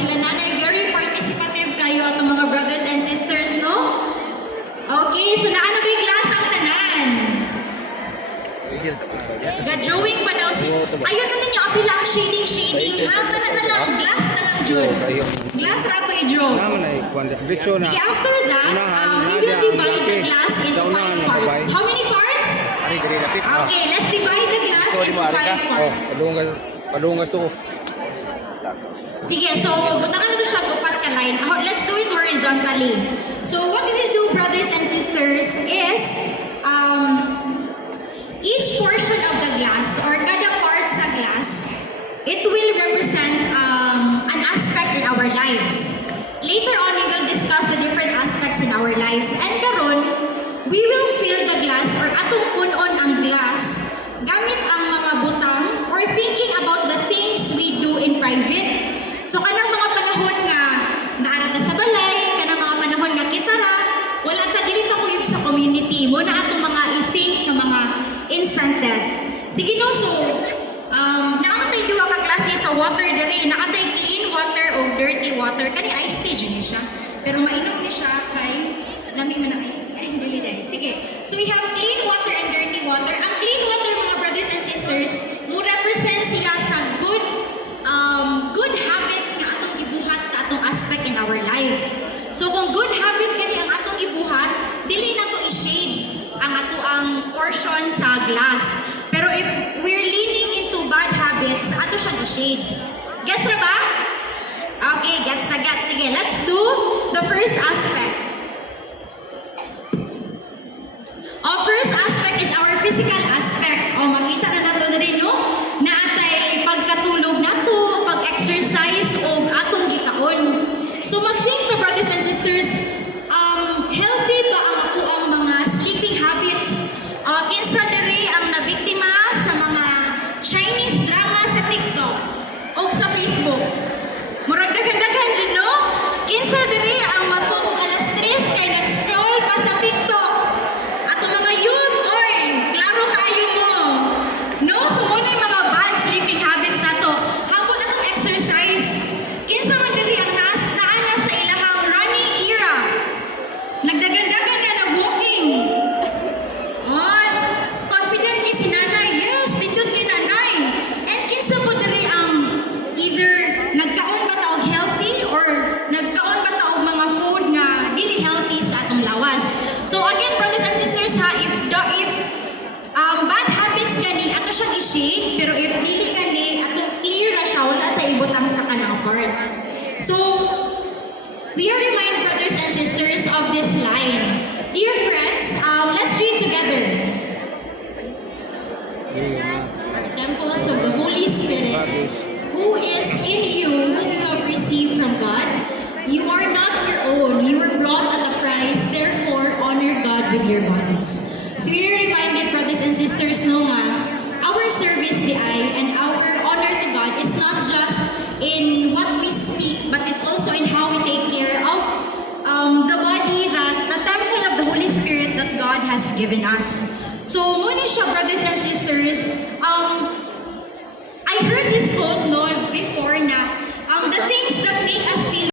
sila nanay, very participative kayo itong mga brothers and sisters, no? Okay, so naano ba yung glass ang tanan? Ga-drawing pa daw si... Ayun na ninyo, apila ang shading, ha? Kana na lang, glass na lang, Jun. Glass rato i-draw. Sige, after that, we will divide the glass into 5 parts. How many parts? Okay, let's divide the glass into 5 parts. Padungas to. Sige, so butangan na to siya upat ka line. Let's do it horizontally. So what we will do, brothers and sisters, is each portion of the glass or kada part sa glass, it will represent an aspect in our lives. Later on, we will discuss the different aspects in our lives. And karon, we will fill the glass or atong punon ang glass gamit ang mga butang or thinking about the things we do in private. So kanang mga panahon nga naara ta sa balay, kanang mga panahon nga kita ra, wala ta dili ta kuyog sa community mo na atong mga i-think ng mga instances. Sige no, so naamantay duha ka klase sa water diri, nakatay clean water o dirty water. Kani iced tea ni siya, pero mainom ni siya kay lami man ang iced tea. Ay, dili dai. Sige. So we have clean water and dirty water. Ang clean water, mga brothers and sisters, mo represent siya sa good habits nga atong gibuhat sa atong aspect in our lives. So kung good habit kani ang atong gibuhat, dili na to i-shade ang ato ang portion sa glass. Pero if we're leaning into bad habits, ato siyang i-shade. Gets na ba? Okay, gets na gets. Sige, let's do the first aspect. First aspect is our physical aspect. Makita na nato na rin, no? Na atay pagkatulog nato, pag-exercise o atong gikaon. So mag-think to, brothers and sisters, healthy ba ang ako ang mga sleeping habits? Kinsa diri ang nabiktima sa mga Chinese drama sa TikTok o sa Facebook? Murag dagan-dagan dyan, no? Kinsa diri ang matulog alas 3 kay nag-scroll pa sa TikTok? Ato mga youth, oy, klaro kayo mo. No? So muna yung mga bad sleeping habits na to. Habot atong exercise. Kinsa man diri ang naana sa ilahang running era. Nagdagan-dagan na nag-walking. Confident kay si nanay. Yes, tindot kay nanay. And kinsa po diri ang either nagkaon ba taog healthy or nagkaon ba taog mga food nga dili healthy sa atong lawas. So again, brothers and sisters, ha, if bad habits gani ato siyang i-shade, pero if dili gani ato clear na siya, wala sa ibutang sa kanang part. So we are reminded, brothers and sisters, of this line. Dear friends, let's read together. Temples of the Holy Spirit, who is in you, whom you have received from God. You are not your own. You were brought at a price. Therefore, honor God with your bodies. So you're reminded, brothers and sisters, no nga, our service di ay and our honor to God is not just in what we speak, but it's also in how we take care of the body, that the temple of the Holy Spirit that God has given us. So muna siya, brothers and sisters, I heard this quote no before na the things that make us